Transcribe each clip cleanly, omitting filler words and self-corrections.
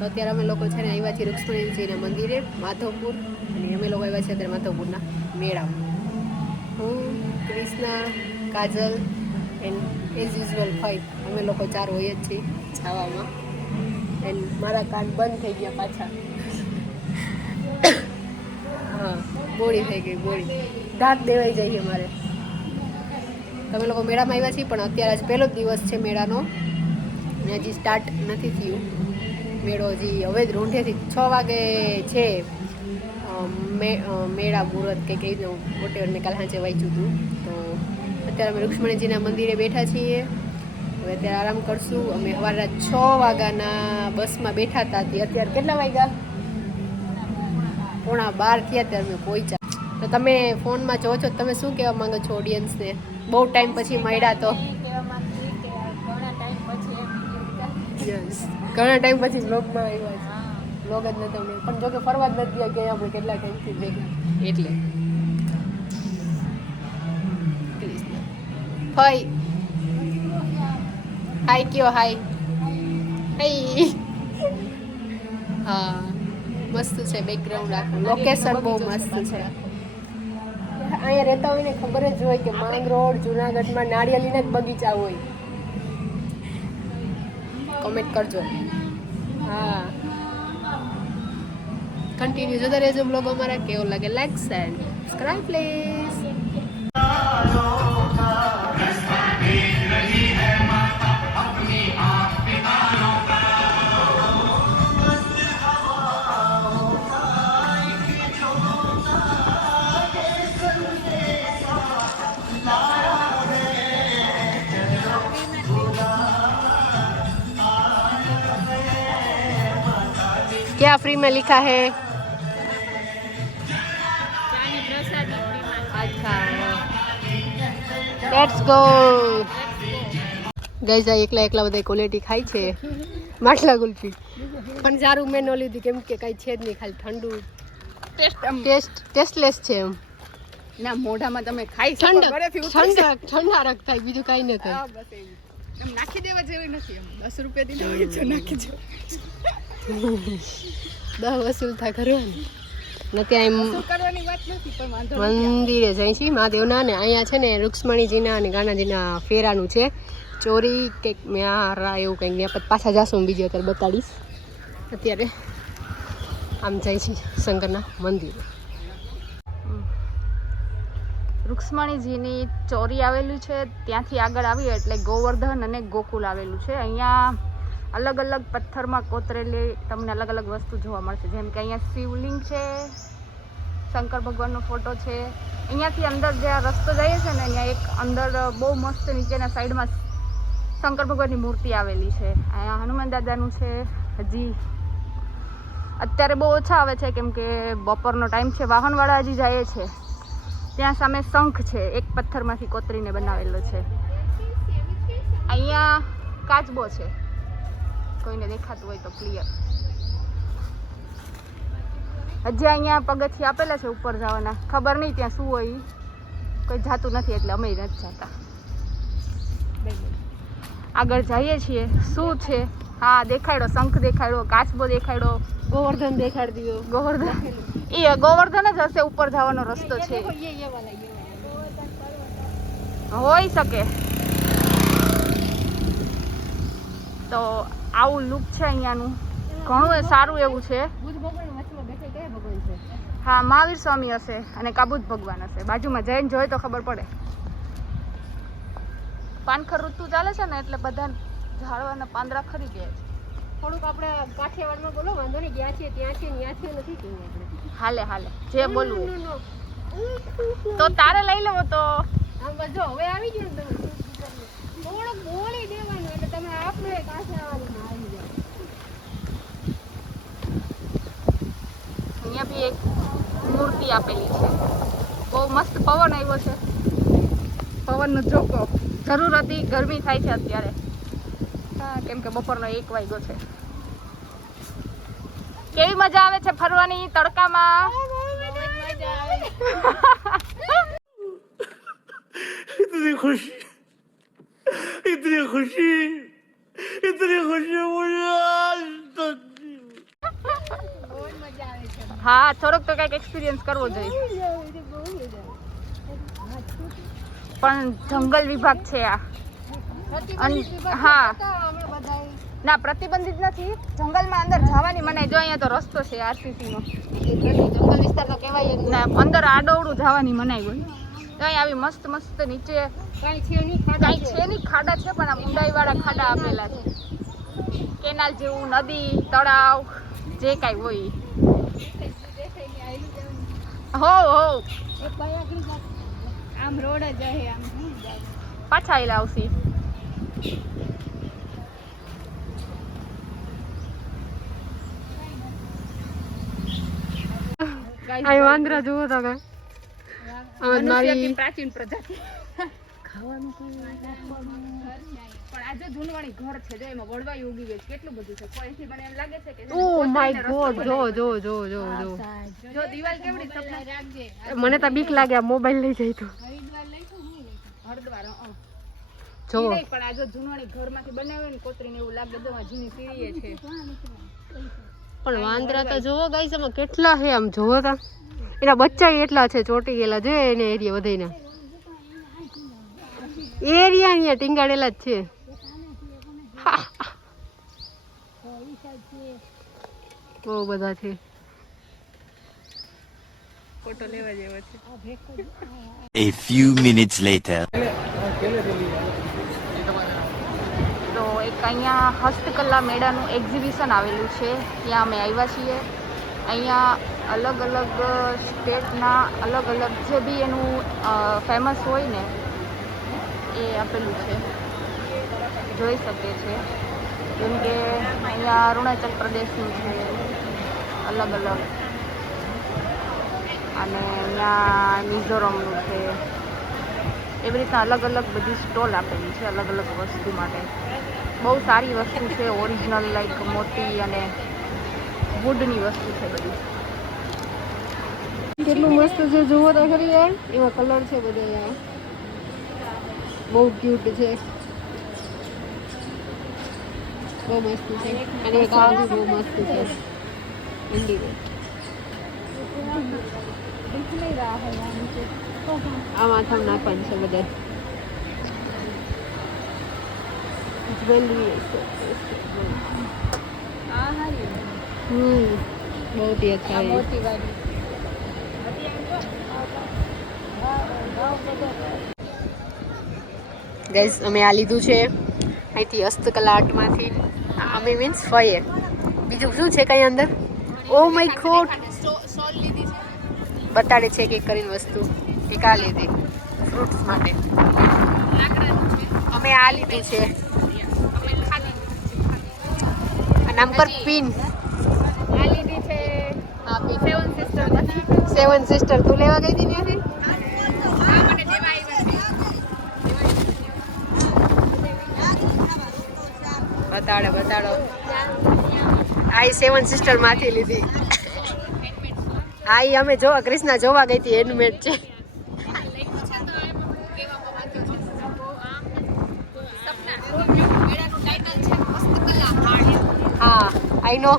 તો અત્યારે અમે લોકો છે ને આવ્યા છીએ રૂક્ષ્મણીજીના મંદિરે માધવપુર, અને અમે લોકો આવ્યા છીએ અત્યારે માધવપુરના મેળામાં. હું, ક્રિષ્ના, કાજલ એન્ડ એઝ યુઝ્યુઅલ ફાઇટ, અમે લોકો 4 હોય જ છીએ છાવામાં. એન્ડ મારા કાન બંધ થઈ ગયા પાછા. હા, બોળી થઈ ગઈ, બોળી ધાક દેવાઈ જઈએ અમારે. તમે લોકો મેળામાં આવ્યા છીએ, પણ અત્યારે આજ પહેલો જ દિવસ છે મેળાનો, અને હજી સ્ટાર્ટ નથી થયું મેળો. હજી હવે જ રૂંઢેથી 6 વાગે છે મેળા મુહૂર્ત કંઈક કહી દઉં વોટેવર, મેં કાલે સાંજે વાંચ્યું હતું. તો અત્યારે અમે રૂક્ષ્મણીજીના મંદિરે બેઠા છીએ. હવે અત્યારે આરામ કરશું. અમે સવારના 6 વાગ્યાના બસમાં બેઠા હતા. અત્યારે કેટલા વાગ્યા? 11:15 થયા ત્યારે અમે પહોંચ્યા. તો તમે ફોનમાં જો છો, તમે શું કહેવા માંગો છો ઓડિયન્સને? બહુ ટાઈમ પછી મળ્યા તો યસ, ઘણા ટાઈમ પછી બ્લોગમાં આવ્યા છે. બ્લોગ જ નતો મેં, પણ જો કે ફરવા જ નથી ગયા કે આપણે કેટલા ટાઈમથી ભેગા, એટલે હાય હાય કયો હાય હાય. હા, મસ્ત છે બેકગ્રાઉન્ડ, આખું લોકેશન બહુ મસ્ત છે. અહીંયા રહેતા હોય ને ખબર જ હોય કે માંગરોળ જુનાગઢમાં નાળિયેરીના જ બગીચા હોય. કોમેન્ટ કરજો. હા, કન્ટિન્યુ જોતા રહેજો બ્લોગ અમારા. કેવો લાગે લાઈક એન્ડ સબસ્ક્રાઇબ પ્લીઝ. क्या फ्री में लिखा है? अच्छा, लेट्स गो ગાઈઝ. આ એકલા બધા ક્વોલિટી ખાય છે માટલા ગુલ્ફી, પણ સારું મેં ન લીધી કેમ કે કાંઈ છે જ નહીં, ખાલી ઠંડુ ટેસ્ટલેસ છે એમ. ના, મોઢામાં તમે ખાઈ શકો, ઠંડારક થાય, બીજું કાંઈ ન થાય. બસ એવું એમ નાખી દેવા જેવી નથી. એમ 10 રૂપિયા દીધા હોય તો નાખી દો. 10 વસૂલ થાય કરવાની ને. ત્યાં વસૂલ કરવાની વાત નથી, પણ વાંધો મંદિરે જાય છે મહાદેવના, ને અહીંયા છે ને રૂક્ષ્મણીજીના અને ગાનાજીના ફેરાનું છે. ચોરી કંઈક મ્યારા એવું કંઈક, ત્યાં પાછા જાશું બીજી અત્યારે બતાડીશ. અત્યારે આમ જાય છે શંકરના મંદિરે. રૂક્ષ્મણીજીની ચોરી આવેલું છે, ત્યાંથી આગળ આવીએ એટલે ગોવર્ધન અને ગોકુલ આવેલું છે. અહીંયા અલગ અલગ પથ્થરમાં કોતરેલી તમને અલગ અલગ વસ્તુ જોવા મળશે. જેમ કે અહીંયા શિવલિંગ છે, શંકર ભગવાનનો ફોટો છે. અહીંયાથી અંદર જે આ રસ્તો જાય છે ને, અહીંયા એક અંદર બહુ મસ્ત નીચેના સાઈડમાં શંકર ભગવાનની મૂર્તિ આવેલી છે. અહીંયા હનુમાન દાદાનું છે. હજી અત્યારે બહુ ઓછા આવે છે કેમ કે બપોરનો ટાઈમ છે, વાહનવાળા હજી જાય છે. ત્યાં સામે શંખ છે, એક પથ્થરમાંથી કોતરીને બનાવેલો છે. અહીંયા કાચબો છે, કોઈને દેખાતું હોય તો ક્લિયર. હજી અહીંયા પગથિયા આપેલા છે ઉપર જવાના, ખબર નહીં ત્યાં શું હોય, કોઈ જાતું નથી એટલે અમે નથી જતા. આગળ જઈએ છીએ શું છે. હા, દેખાડ્યો શંખ, દેખાડ્યો કાચબો, દેખાડ્યો ગોવર્ધન દેખાડી દીધો. ગોવર્ધન એ ગોવર્ધન જ હશે, ઉપર જવાનો રસ્તો છે, હોઈ શકે. તો આવું લુક છે અહીંયાનું, ઘણું સારું એવું છે. હા, મહાવીર સ્વામી હશે અને કાબુત ભગવાન હશે. બાજુમાં જઈને જોઈએ તો ખબર પડે. પાનખર ઋતુ ચાલે છે ને એટલે બધા ઝાડવાના પાંદડા ખરી ગયા છે. થોડુંક આપણે કાઠિયાવાડમાં બોલો, વાંધો નહીં, ગયા છીએ ત્યાં છીએ ત્યાં છીએ નથી કેવું આપણે. હાલે હાલે જે બોલવું તો તારે લઈ લેવો. તો આમ જો હવે આવી ગયું ને, તમે થોડુંક બોલી દેવાનું એટલે તમે આપણે કાઠિયાવાડમાં આવી જાવ. અહીંયા બી એક મૂર્તિ આપેલી છે. બહુ મસ્ત પવન આવ્યો છે, પવનનો ઝોકો. જરૂર હતી, ગરમી થાય છે અત્યારે. હા, કેમ કે બપોરનો 1 વાગ્યો છે. કેવી મજા આવે છે ફરવાની તડકામાં. इतनी खुशी मुझे आज तक હા થોડોક તો કંઈક એક્સપિરિયન્સ કરવો જોઈએ. પણ જંગલ વિભાગ છે આ. હા ના પ્રતિબંધિત નથી, જંગલમાં અંદર જવાની મનાઈ. જો અહીંયા તો રસ્તો છે આરસીસી નો, જંગલ વિસ્તાર તો કહેવાય જ નહીં. ના અંદર આડોવડું જવાની મનાઈ હોય. તો અહીં આવી મસ્ત મસ્ત નીચે કાંઈ છે નહીં, કાંઈ છે નહીં, ખાડા છે પણ આ ઊંડાઈ વાળા ખાડા આપેલા છે. કેનાલ જેવું, નદી, તળાવ જે કાંઈ હોય. હો આમ રોડ જ હે, આમ પાછા આવેલા આવશી. આ વાંદરા જોવો તો કાંઈ મનુષ્યથી પ્રાચીન પ્રજાતિ. પણ આજે જૂનવાણી ઘર છે, જો એમાં વડવાઈ ઉગી ગઈ છે. કેટલું બધું છે. કોઈથી મને એમ લાગે છે કે ઓ માય ગોડ, જો જો જો જો જો જો દિવાલ કેવડી સપના રાખજે. મને તો બીક લાગે આ મોબાઈલ લઈ જાય તો. હરદ્વાર જો પણ આજે જૂનવાણી ઘરમાંથી બનાવ્યું ને કોતરીને એવું લાગે તો આ જૂની સીડીએ છે. પણ વાંદરા તો જોવો ગાઈસ, એમાં કેટલા છે આમ જોવો તો. એના બચ્ચા એટલા છે ચોટી ગયેલા, જો એને એરિયા વધાઈને એરિયા અહીંયા ટીંગાડેલા જ છે. બહુ બધા છે. ફોટો લેવા જેવો છે. A few minutes later. તો એક અહીંયા હસ્તકલા મેળાનું એક્ઝિબિશન આવેલું છે, ત્યાં અમે આવ્યા છીએ. અહીંયા અલગ અલગ સ્ટેટના અલગ અલગ જે બી એનું ફેમસ હોય ને એ આપેલું છે, જોઈ શકીએ છીએ. જેમ કે અહીંયા અરુણાચલ પ્રદેશનું છે અલગ અલગ, અને અહીંયા મિઝોરમનું છે. એવી રીતના અલગ અલગ બધી સ્ટોલ આપેલી છે અલગ અલગ વસ્તુ માટે. બહુ સારી વસ્તુ છે, ઓરિજિનલ લાઈક મોટી અને વુડની વસ્તુ છે બધી. કેટલું મસ્ત છે જોવો તો ખરી યાર. એમાં કલર છે બધે યાર, બહુ ક્યુટ છે, બહુ મસ્ત છે. અને એક આ બી બહુ મસ્ત છે, ઇન્ડિગો. આ માથામાં નાખવાનું છે બધા. જ્વેલરી बहुत ही अच्छा है. ગાઈઝ અમે આ લીધું છે અહીંથી હસ્તકલા આર્ટમાંથી. અમે મીન્સ ફઈએ. બીજું શું છે કઈ અંદર? ઓ માય ગોડ, બતાડે છે કે કરીને વસ્તુ. એક આ લીધી ફ્રૂટ્સ માટે. અમે આ લીધું છે નામ પર પિન. આ લીધી છે હા પિન. Seven sister. 7 સિસ્ટર તું લેવા ગઈ હતી ત્યાંથી? હા મને દેવા આવ્યા છે. બતાડો. આ 7 સિસ્ટર માંથી લીધી. હા ઈ અમે જોવા કૃષ્ણા જોવા ગઈ હતી, હેન્ડમેડ છે. હા આઈ નો.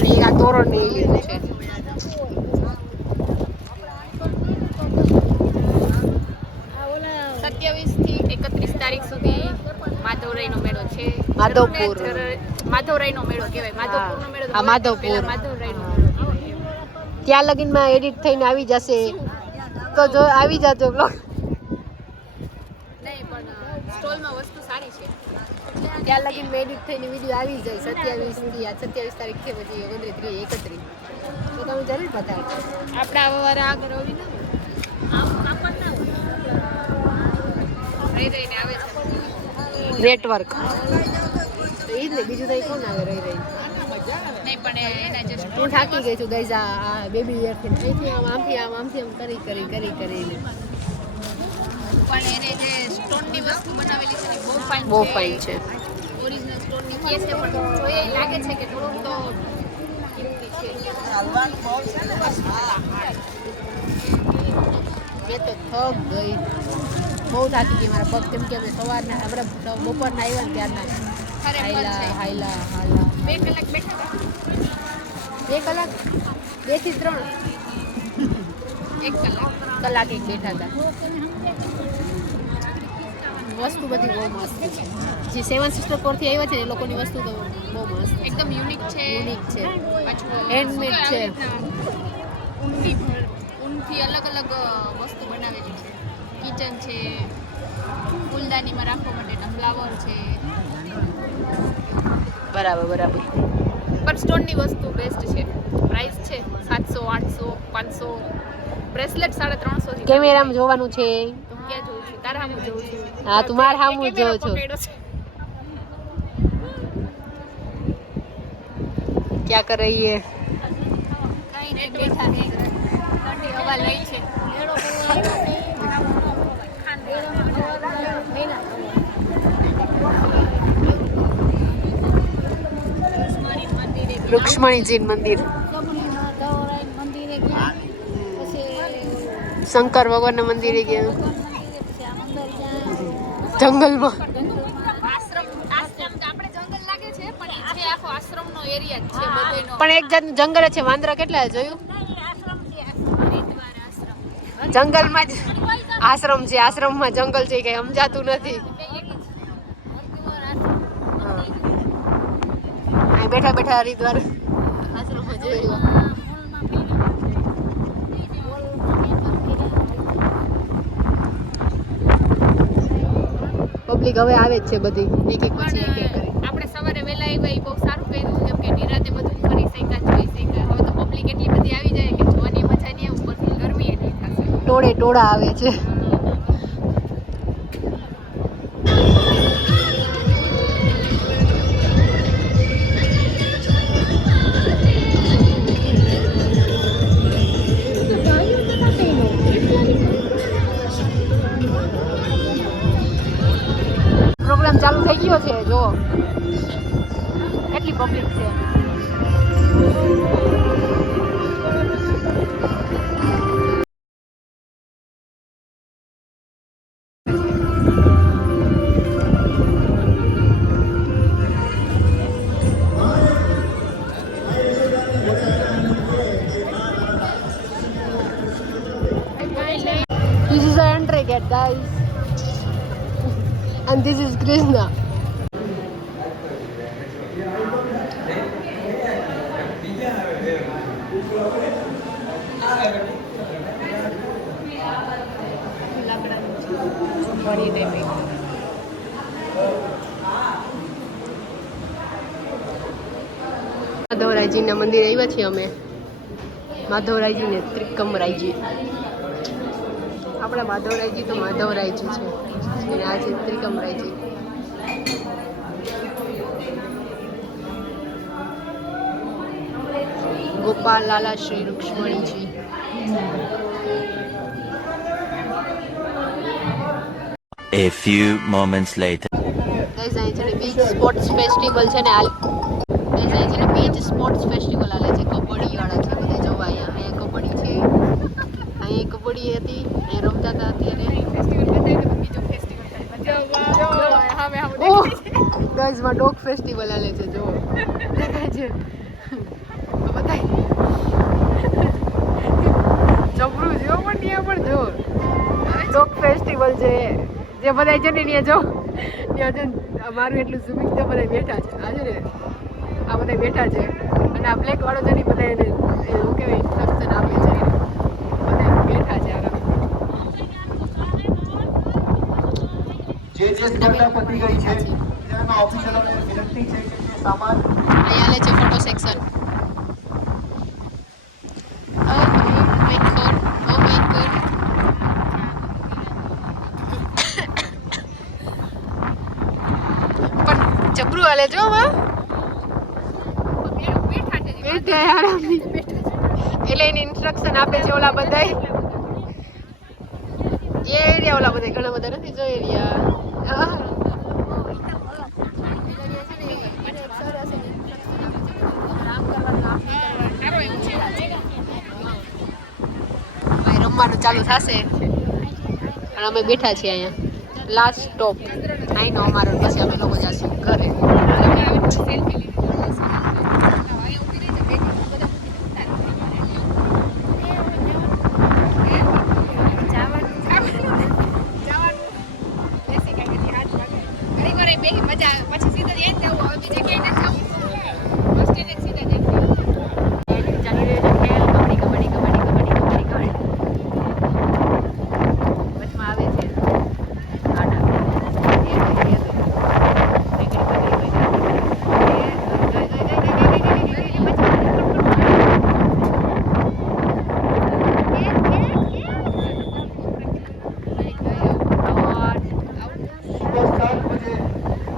અને આ તોરણ ને લીધું છે. 27 થી 31 તારીખ સુધી માધવરાયનો મેળો છે. માધવપુર. માધવરાયનો મેળો કહેવાય. માધવપુરનો મેળો તો હા, માધવપુર. પહેલા માધવરાયનો મેળો કહેવાય. ત્યાં લગીનમાં એડિટ થઈને આવી જશે તો જો આવી જાજો બ્લોગ. નહીં પણ સ્ટોલમાં વસ્તુ સારી છે. ત્યાં લગીનમાં એડિટ થઈને વિડીયો આવી જાય 27 થી. આ 27 તારીખ છે, પછી 29, 30, 31 તો તમે જરૂર બતાવો. આપણા વાળા આગળ આવી ને આમ કાપડ ના રહીને આવે છે નેટવર્ક તો એ જ ને, બીજું તો કોણ આવે રહી. નહીં પણ એના જે હું થાકી ગઈ છું ગાઈઝ. આ બેબી યરથી અહીંથી આમ કરી કરીને પણ એને જે સ્ટોનની વસ્તુ બનાવેલી છે ને બહુ બહુ ફાઇન છે. ઓરિજિનલ સ્ટોનની કે છે, પણ જોઈએ લાગે છે કે થોડુંક તો કિંમતી છે. મેં તો થક ગઈ. બહુ થાકી ગઈ મારા પગ, કેમ કે અમે સવારના આપણે બપોરના આવ્યા ને ત્યારના હાયલા 2 કલાક બેઠા 2 કલાક 2 થી 3 1 કલાક કલાક એક બેઠા હતા. વસ્તુ બધી બહુ મસ્ત છે. જે 7 સિસ્ટર કોરથી આવ્યા છે ને એ લોકોની વસ્તુ તો બહુ મસ્ત છે. એકદમ યુનિક છે. પાછું હેન્ડમેડ છે. ઊનથી અલગ અલગ વસ્તુ બનાવેલી છે. કિચન છે, ફૂલદાનીમાં રાખવા માટેના ફ્લાવર છે. બરાબર. પર સ્ટોનની વસ્તુ બેસ્ટ છે. પ્રાઇસ છે 700, 800, 500. બ્રેસલેટ 350 થી. કેમેરામાં જોવાનું છે. તું ક્યાં જોઉં છું? તારા સામું જોઉં છું. હા, તું મારા સામું જ જોઉં છું. क्या कर रही है? કઈ નહીં, બેઠા છે. ઠંડી હવા લઈ છે. રૂક્ષ્મણીજી મંદિર, શંકર ભગવાનના મંદિરે ગયા, જંગલમાં. આશ્રમ આપણે જંગલ લાગે છે પણ એ છે આખો આશ્રમનો એરિયા જ છે બધેનો. પણ એક જાતનું જંગલ જ છે. વાંદરા કેટલા જોયું? જંગલમાં જ આશ્રમ છે. આશ્રમમાં જંગલ છે, કઈ સમજાતું નથી. અહીં બેઠા બેઠા હરિદ્વાર આશ્રમમાં જોયું. પબ્લિક હવે આવે જ છે બધી, એક પછી એક કરી. આપણે સવારે વહેલા આવ્યા એ બહુ સારું કર્યું, કેમ કે નિરાતે બધું ફરી શક્યા, જોઈ શક્યા. હવે તો પબ્લિક એટલી બધી આવી જાય કે જોવાની મજા નહીં આવે, ઉપરથી ગરમી એટલી થશે. ટોળા આવે છે. પ્રોગ્રામ ચાલુ થઈ ગયો છે. જો કેટલી પબ્લિક છે. This is our entry gate, guys. And this is Krishna. માધવરાયજીના મંદિરે આવ્યા છીએ અમે. માધવરાયજી ને ત્રિકમરાયજી. આપણા માધવરાયજી તો માધવરાયજી છે અને આ છે Trikamrayji. Gopal Lala Shri Rukshmaniji. A few moments later. Guys, અહીં છે ને બીચ સ્પોર્ટ્સ ફેસ્ટિવલ છે ને. ગાઈસ, અહીં છે ને બીચ સ્પોર્ટ્સ ફેસ્ટિવલ હાલે છે. કબડ્ડી વાળા છે બધા. જોવા અહીંયા કબડ્ડી છે. અહીં કબડ્ડી હતી, અહીં રમતા હતા અત્યારે. ગાઈસ, માં ડોગ ફેસ્ટિવલ હાલે છે. જો દેખાય છે. બતાય જબરું જો પણ ત્યાં પણ જો ડોગ ફેસ્ટિવલ છે. જે બધા છે ને ત્યાં જો ત્યાં છે અમારું એટલું ઝૂમિંગ તો બધા બેઠા છે. આ છે ને આ બધા બેઠા છે અને આ બ્લેક વાળો છે ને બધા એને એવું કહેવાય ઇન્સ્ટ્રક્શન આપે છે. બધા બેઠા છે આરામ. જે સ્પર્ધા પતી ગઈ છે તેના ઓફિસરોને વિનંતી છે કે તે સામાન અહીંયા લે છે ફોટો સેક્શન. જબરું હાલે જો બેઠા આરામથી. એટલે એને ઇન્સ્ટ્રક્શન આપે છે ઓલા બધા. એ એરિયા ઓલા બધા ઘણા બધા નથી જો એરિયા. રમવાનું ચાલુ થશે. અને અમે બેઠા છીએ અહીંયા લાસ્ટ સ્ટોપ અહીંનો અમારો, પછી અમે લોકો જશું ઘરે. सुबह 7 बजे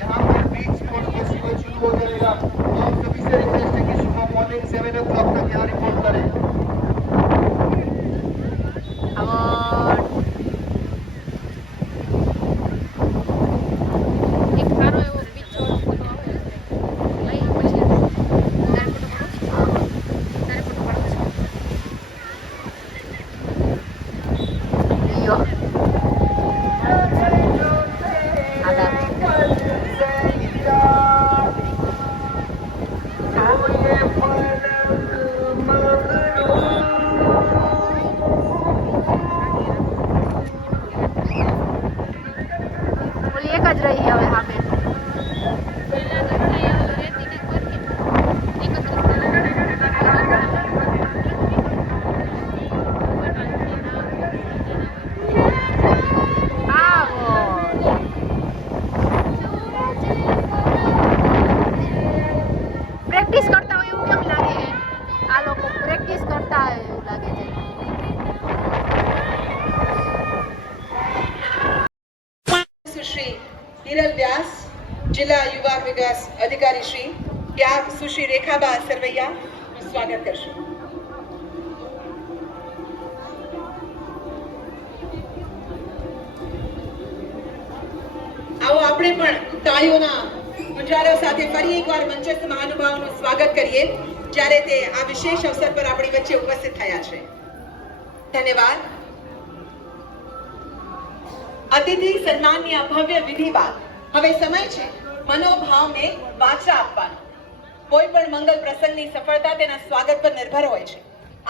यहाँ पर बीच स्पोर्ट्स फेस्टिवल शुरू हो जाएगा। तो आप सभी से रिक्वेस्ट है कि सुबह मॉर्निंग 7 o'clock तक यहाँ रिपोर्ट करें। એક જ રહી હવે હા બેન. પ્રેક્ટિસ કરતા હોય એવું કેમ લાગે? આ લોકો પ્રેક્ટિસ કરતા હોય એવું લાગે છે. સુશ્રી હિરલ વ્યાસ, જિલ્લા યુવા વિકાસ અધિકારી શ્રી ત્યાગ સુશ્રી રેખાબા સરવૈયાનું સ્વાગત કરશું. આવો આપણે પણ તાળીઓના ગુંજારો સાથે ફરી એકવાર મંચસ્થ મહાનુભાવોનું સ્વાગત કરીએ જ્યારે તે આ વિશેષ અવસર પર આપણી વચ્ચે ઉપસ્થિત થયા છે. ધન્યવાદ. અતિથિ સન્માનની આ ભવ્ય વિધિ બાદ હવે સમય છે મનોભાવને વાચા આપવાનો. કોઈ પણ મંગલ પ્રસંગની સફળતા તેના સ્વાગત પર નિર્ભર હોય છે.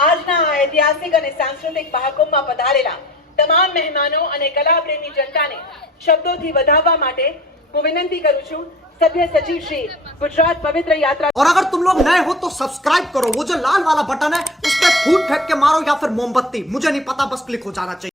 આજના આ ઐતિહાસિક અને સાંસ્કૃતિક મહાકુંભમાં પધારેલા તમામ મહેમાનો અને કલાપ્રેમી જનતાને શબ્દોથી વધાવવા માટે હું વિનંતી કરું છું सभ्य सचिव श्री गुजरात पवित्र यात्रा। और अगर तुम लोग नए हो तो सब्सक्राइब करो, वो जो लाल वाला बटन है उस पर फूट फेंक के मारो या फिर मोमबत्ती, मुझे नहीं पता, बस क्लिक हो जाना चाहिए।